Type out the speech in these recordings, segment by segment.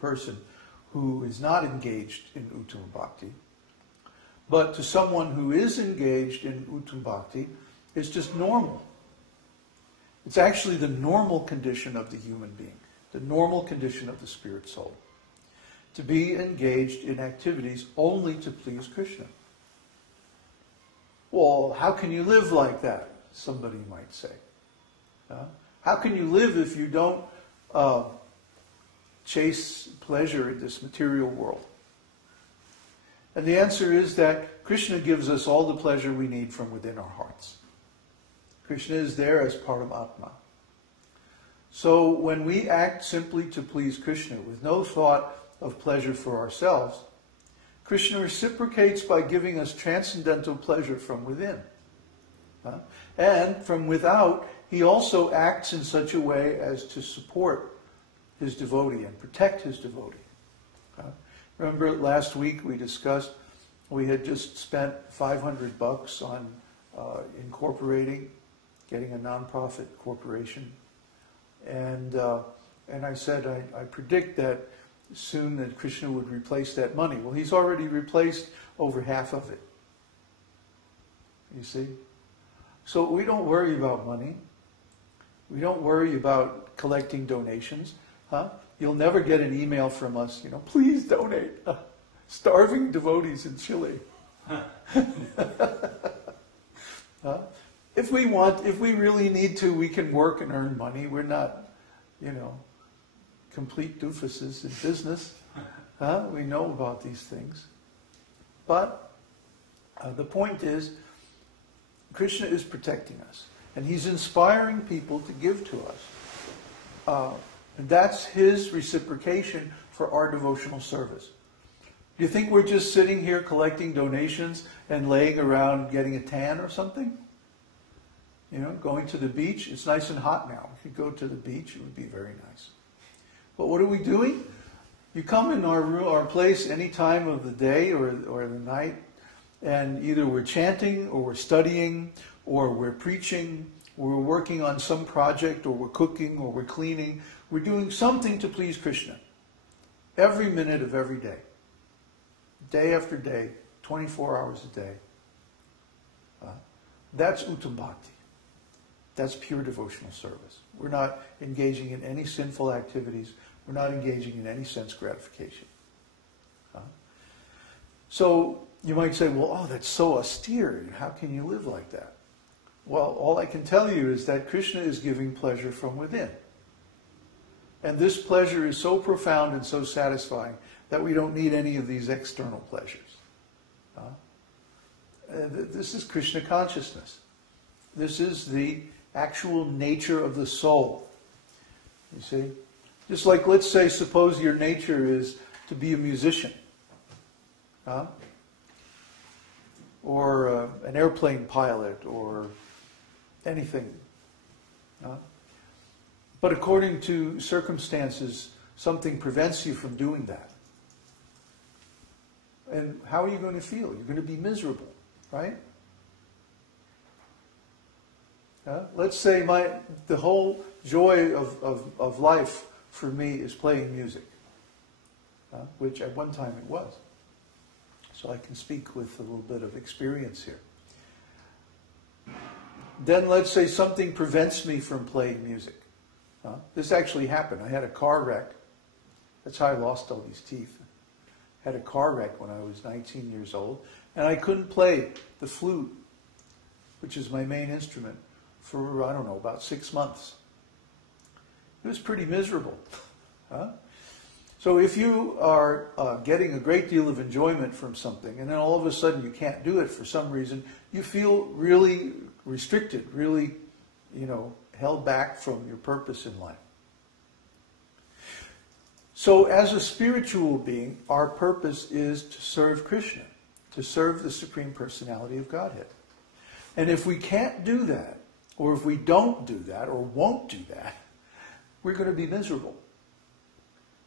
person who is not engaged in Uttama Bhakti. But to someone who is engaged in Uttama Bhakti, it's just normal. It's actually the normal condition of the human being, the normal condition of the spirit soul, to be engaged in activities only to please Krishna. Well, how can you live like that? Somebody might say. How can you live if you don't chase pleasure in this material world? And the answer is that Krishna gives us all the pleasure we need from within our hearts. Krishna is there as Paramatma. So when we act simply to please Krishna with no thought of pleasure for ourselves, Krishna reciprocates by giving us transcendental pleasure from within. And from without, he also acts in such a way as to support his devotee and protect his devotee. Remember last week we discussed, we had just spent $500 on incorporating, getting a non-profit corporation. And I said, I predict that soon that Krishna would replace that money. Well, he's already replaced over half of it. You see? So we don't worry about money. We don't worry about collecting donations. You'll never get an email from us, please donate. Starving devotees in Chile. If we really need to, we can work and earn money. We're not, complete doofuses in business. We know about these things. But the point is, Krishna is protecting us. And he's inspiring people to give to us. And that's his reciprocation for our devotional service. Do you think we're just sitting here collecting donations and laying around getting a tan or something? Going to the beach. It's nice and hot now. If you go to the beach, it would be very nice. But what are we doing? You come in our place any time of the day or the night, and either we're chanting, or we're studying, or we're preaching, or we're working on some project, or we're cooking, or we're cleaning. We're doing something to please Krishna. Every minute of every day. Day after day, 24 hours a day. That's Uttama Bhakti. That's pure devotional service. We're not engaging in any sinful activities. We're not engaging in any sense gratification. So you might say, well, that's so austere. How can you live like that? Well, all I can tell you is that Krishna is giving pleasure from within. And this pleasure is so profound and so satisfying that we don't need any of these external pleasures. This is Krishna consciousness. This is the actual nature of the soul. You see? Just like, let's say, suppose your nature is to be a musician. Or an airplane pilot, or anything. But according to circumstances, something prevents you from doing that. And how are you going to feel? You're going to be miserable, right? Let's say the whole joy of life for me is playing music, which at one time it was. So I can speak with a little bit of experience here. Then let's say something prevents me from playing music. This actually happened. I had a car wreck. That's how I lost all these teeth. I had a car wreck when I was 19 years old, and I couldn't play the flute, which is my main instrument, for, I don't know, about 6 months. It was pretty miserable. So if you are getting a great deal of enjoyment from something, and then all of a sudden you can't do it for some reason, you feel really restricted, really, held back from your purpose in life. So as a spiritual being, our purpose is to serve Krishna, to serve the Supreme Personality of Godhead. And if we can't do that, or if we don't do that, or won't do that, we're going to be miserable.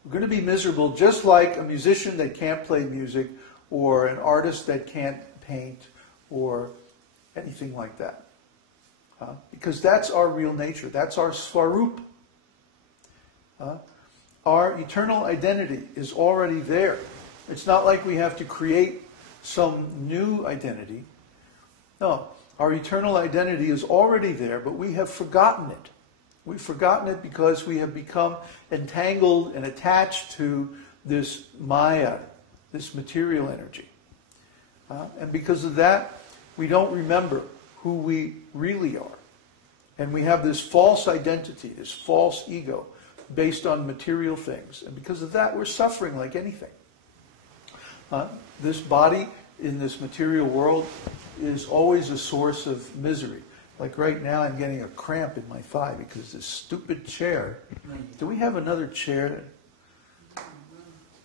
We're going to be miserable just like a musician that can't play music, or an artist that can't paint, or anything like that. Because that's our real nature. That's our svarūpa. our eternal identity is already there. It's not like we have to create some new identity. No, our eternal identity is already there, but we have forgotten it. We've forgotten it because we have become entangled and attached to this Maya, this material energy. And because of that, we don't remember who we really are. And we have this false identity, this false ego, based on material things. And because of that, we're suffering like anything. This body in this material world is always a source of misery. Like right now, I'm getting a cramp in my thigh because this stupid chair. Do we have another chair? Huh?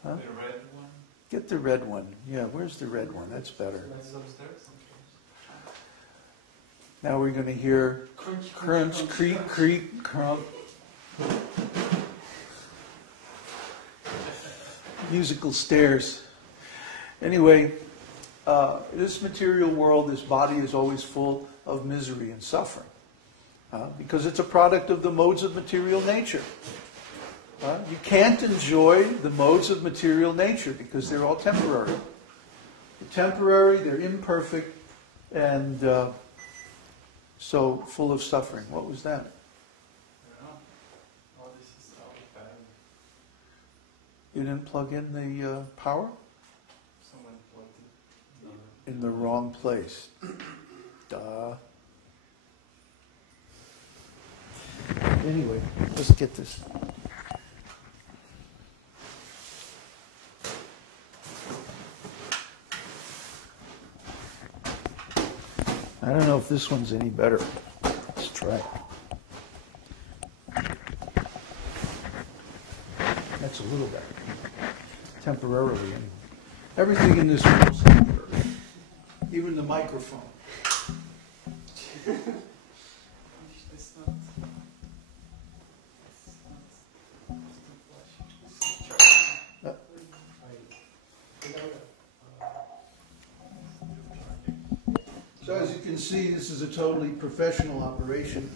The red one? Get the red one. Yeah, where's the red one? That's better. It's upstairs. Now we're going to hear crunch, creak, creak, crump. Musical stairs. Anyway, this material world, this body is always full of misery and suffering because it's a product of the modes of material nature. You can't enjoy the modes of material nature because they're all temporary. They're temporary, they're imperfect, and so full of suffering. What was that? Oh, this is out of battery. You didn't plug in the power? Someone plugged it In the wrong place. Duh. Anyway, let's get this. I don't know if this one's any better. Let's try it. That's a little better. Temporarily, anyway. Everything in this room is temporary. Even the microphone. It's not. So as you can see, this is a totally professional operation.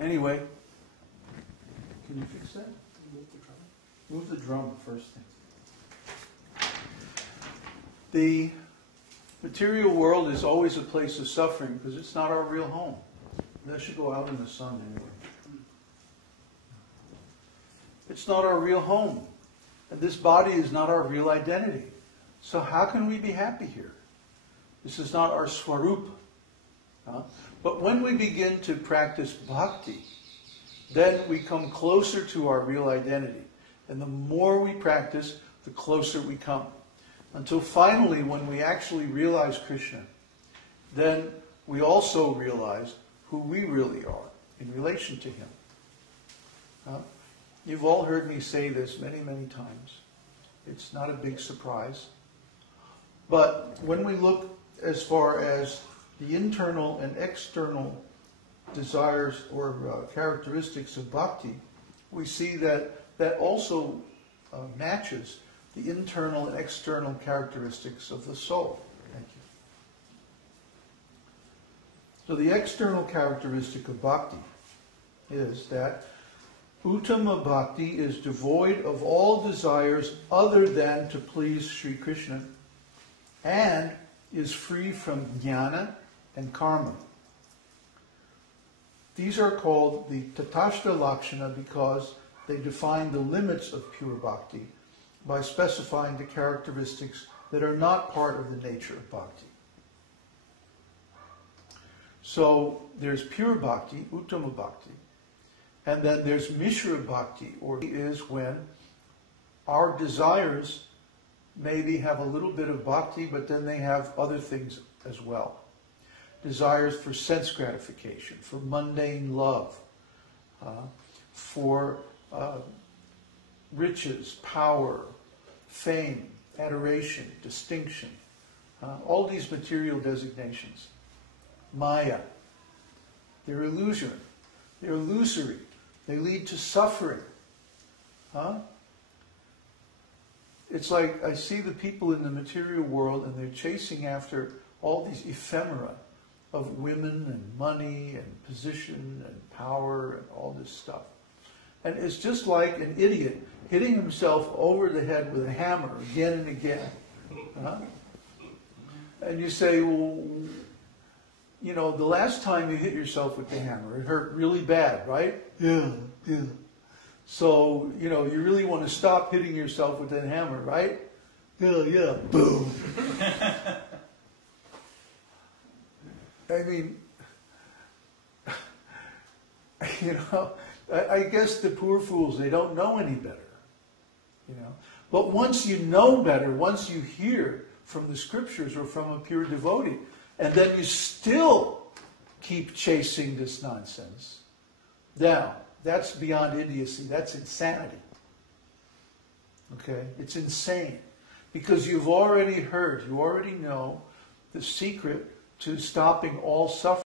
Anyway, can you fix that? Move the drum first thing. The material world is always a place of suffering because it's not our real home. That should go out in the sun anyway. It's not our real home. And this body is not our real identity. So how can we be happy here? This is not our svarūpa. But when we begin to practice bhakti, then we come closer to our real identity. And the more we practice, the closer we come. Until finally, when we actually realize Krishna, then we also realize who we really are in relation to Him. You've all heard me say this many, many times. It's not a big surprise. But when we look as far as the internal and external desires or characteristics of bhakti, we see that that also matches the internal and external characteristics of the soul. Thank you. So the external characteristic of bhakti is that Uttama bhakti is devoid of all desires other than to please Sri Krishna and is free from jnana and karma. These are called the taṭastha-lakṣaṇa because they define the limits of pure bhakti by specifying the characteristics that are not part of the nature of bhakti. So there's pure bhakti, Uttama bhakti, and then there's Mishra bhakti, or is when our desires maybe have a little bit of bhakti, but then they have other things as well. Desires for sense gratification, for mundane love, for riches, power, fame, adoration, distinction, all these material designations. Maya. They're illusory. They're illusory. They lead to suffering. It's like I see the people in the material world and they're chasing after all these ephemera of women and money and position and power and all this stuff. And it's just like an idiot hitting himself over the head with a hammer again and again. Huh? And you say, well, you know, the last time you hit yourself with the hammer, it hurt really bad, right? Yeah. So, you know, you really want to stop hitting yourself with that hammer, right? Yeah. Boom. I mean, you know, I guess the poor fools, they don't know any better, you know. But once you know better, once you hear from the scriptures or from a pure devotee, and then you still keep chasing this nonsense, now, that's beyond idiocy. That's insanity. Okay? It's insane. Because you've already heard, you already know the secret to stopping all suffering.